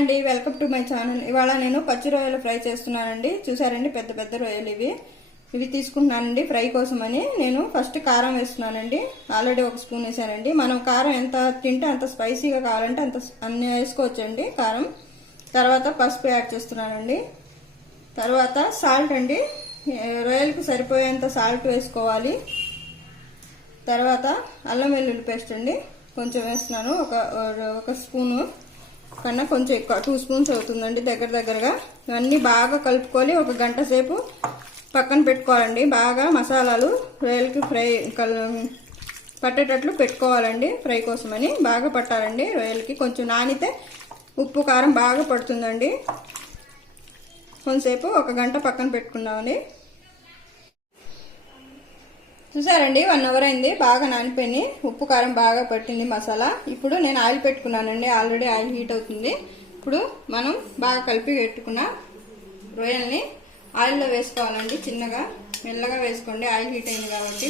అండి, welcome to my channel. ఇవాళ నేను పచ్చి రొయ్యలు ఫ్రై చేస్తున్నానండి. చూసారండి, పెద్ద పెద్ద రొయ్యలు ఇవి తీసుకుంటున్నానండి ఫ్రై కోసమని. నేను ఫస్ట్ కారం వేస్తున్నానండి. ఆల్రెడీ 1 స్పూన్ వేసానండి. మనం కారం ఎంత తింటే అంత స్పైసీగా కావాలంటే అంత అన్ని వేసుకోవచ్చండి కారం. తర్వాత పసుపు యాడ్ చేస్తున్నానండి. తర్వాత సాల్ట్ అండి, రొయ్యలకు సరిపోయేంత సాల్ట్ వేసుకోవాలి. తర్వాత అల్లం వెల్లుల్లి పేస్ట్ అండి కొంచెం వేస్తున్నాను. ఒక స్పూను కన్నా కొంచెం ఎక్కువ, 2 స్పూన్స్ అవుతుందండి దగ్గరగా. ఇవన్నీ బాగా కలుపుకొని 1 గంట సేపు పక్కన పెట్టుకోవాలండి. బాగా మసాలాలు రొయ్యలకి ఫ్రై పట్టేటట్లు పెట్టుకోవాలండి. ఫ్రై కోసమని బాగా పట్టాలండి రొయ్యలకి. కొంచెం నానితే ఉప్పు కారం బాగా పడుతుందండి. కొంతసేపు 1 గంట పక్కన పెట్టుకున్నామని. చూసారండి, 1 అవర్ అయింది. బాగా నానిపోయింది, ఉప్పు కారం బాగా పట్టింది మసాలా. ఇప్పుడు నేను ఆయిల్ పెట్టుకున్నానండి. ఆల్రెడీ ఆయిల్ హీట్ అవుతుంది. ఇప్పుడు మనం బాగా కలిపి పెట్టుకున్న రొయ్యల్ని ఆయిల్లో వేసుకోవాలండి. చిన్నగా మెల్లగా వేసుకోండి, ఆయిల్ హీట్ అయింది కాబట్టి.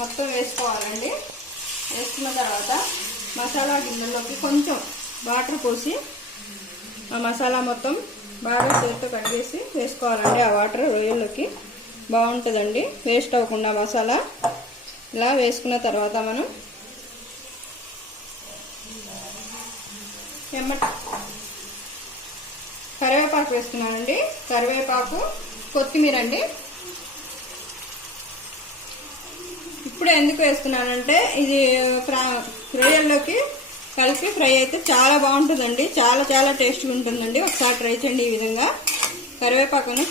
మొత్తం వేసుకోవాలండి. వేసుకున్న తర్వాత మసాలా గిన్నెలోకి కొంచెం వాటర్ పోసి ఆ మసాలా మొత్తం బాగా చేతితో కడిగేసి వేసుకోవాలండి. ఆ వాటర్ రొయ్యల్లోకి బాగుంటుందండి, వేస్ట్ అవ్వకుండా మసాలా. ఇలా వేసుకున్న తర్వాత మనం కరివేపాకు వేస్తున్నానండి. కరివేపాకు, కొత్తిమీర అండి. ఇప్పుడు ఎందుకు వేస్తున్నానంటే ఇది రొయ్యల్లోకి కలిపి ఫ్రై అయితే చాలా బాగుంటుందండి. చాలా టేస్ట్గా ఉంటుందండి. ఒకసారి ట్రై చేయండి ఈ విధంగా. కరివేపాకుని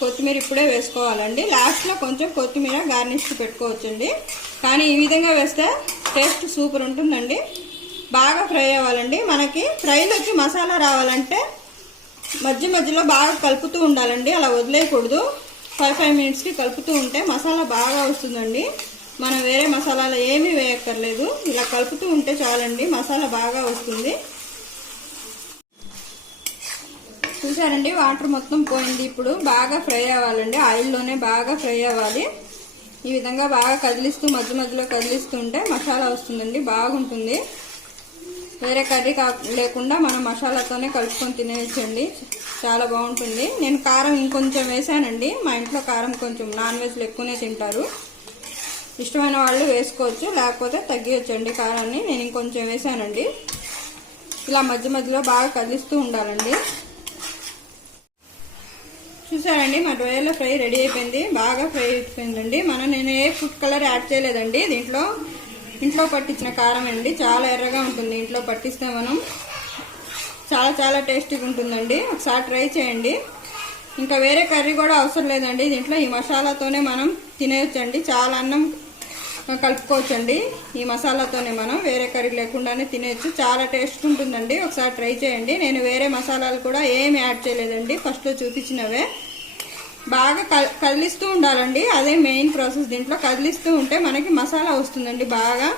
కొత్తిమీర ఇప్పుడే వేసుకోవాలండి. లాస్ట్లో కొంచెం కొత్తిమీర గార్నిష్ పెట్టుకోవచ్చండి. కానీ ఈ విధంగా వేస్తే టేస్ట్ సూపర్ ఉంటుందండి. బాగా ఫ్రై అవ్వాలండి. మనకి ఫ్రైలోకి మసాలా రావాలంటే మధ్యలో బాగా కలుపుతూ ఉండాలండి. అలా వదిలేయకూడదు. 5 మినిట్స్కి కలుపుతూ ఉంటే మసాలా బాగా వస్తుందండి. మనం వేరే మసాలాలు ఏమీ వేయక్కర్లేదు. ఇలా కలుపుతూ ఉంటే చాలండి, మసాలా బాగా వస్తుంది. చూసారండి, వాటర్ మొత్తం పోయింది. ఇప్పుడు బాగా ఫ్రై అవ్వాలండి. ఆయిల్లోనే బాగా ఫ్రై అవ్వాలి. ఈ విధంగా బాగా కదిలిస్తూ మధ్యలో కదిలిస్తూ ఉంటే మసాలా వస్తుందండి, బాగుంటుంది. వేరే కర్రీ లేకుండా మనం మసాలాతోనే కలుపుకొని తినేయచ్చండి, చాలా బాగుంటుంది. నేను కారం ఇంకొంచెం వేసానండి. మా ఇంట్లో కారం కొంచెం నాన్ వెజ్లో ఎక్కువనే తింటారు. ఇష్టమైన వాళ్ళు వేసుకోవచ్చు, లేకపోతే తగ్గియచ్చండి కారాన్ని. నేను ఇంకొంచెం వేసానండి. ఇలా మధ్యలో బాగా కదిలిస్తూ ఉండాలండి. చూసారండి, మా రొయ్యల ఫ్రై రెడీ అయిపోయింది. బాగా ఫ్రై అయిపోయిందండి. నేను ఏ ఫుడ్ కలర్ యాడ్ చేయలేదండి. ఇంట్లో పట్టించిన కారం అండి. చాలా ఎర్రగా ఉంటుంది. ఇంట్లో పట్టిస్తే మనం చాలా టేస్టీగా ఉంటుందండి. ఒకసారి ట్రై చేయండి. ఇంకా వేరే కర్రీ కూడా అవసరం లేదండి. దీంట్లో ఈ మసాలాతోనే మనం తినేయచ్చండి. చాలా అన్నం కలుపుకోవచ్చండి. ఈ మసాలాతోనే మనం వేరే కర్రీ లేకుండానే తినేయచ్చు. చాలా టేస్ట్ ఉంటుందండి. ఒకసారి ట్రై చేయండి. నేను వేరే మసాలాలు కూడా ఏమి యాడ్ చేయలేదండి. ఫస్ట్లో చూపించినవే. బాగా కదిలిస్తూ ఉండాలండి. అదే మెయిన్ ప్రాసెస్. దీంట్లో కదిలిస్తూ ఉంటే మనకి మసాలా వస్తుందండి బాగా.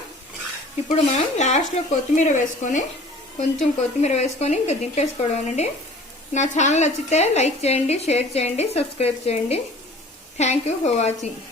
ఇప్పుడు మనం లాస్ట్లో కొత్తిమీర వేసుకొని, కొంచెం కొత్తిమీర వేసుకొని ఇంకా దింపేసుకోవడం అండి. నా ఛానల్ నచ్చితే లైక్ చేయండి, షేర్ చేయండి, సబ్స్క్రైబ్ చేయండి. Thank you for watching.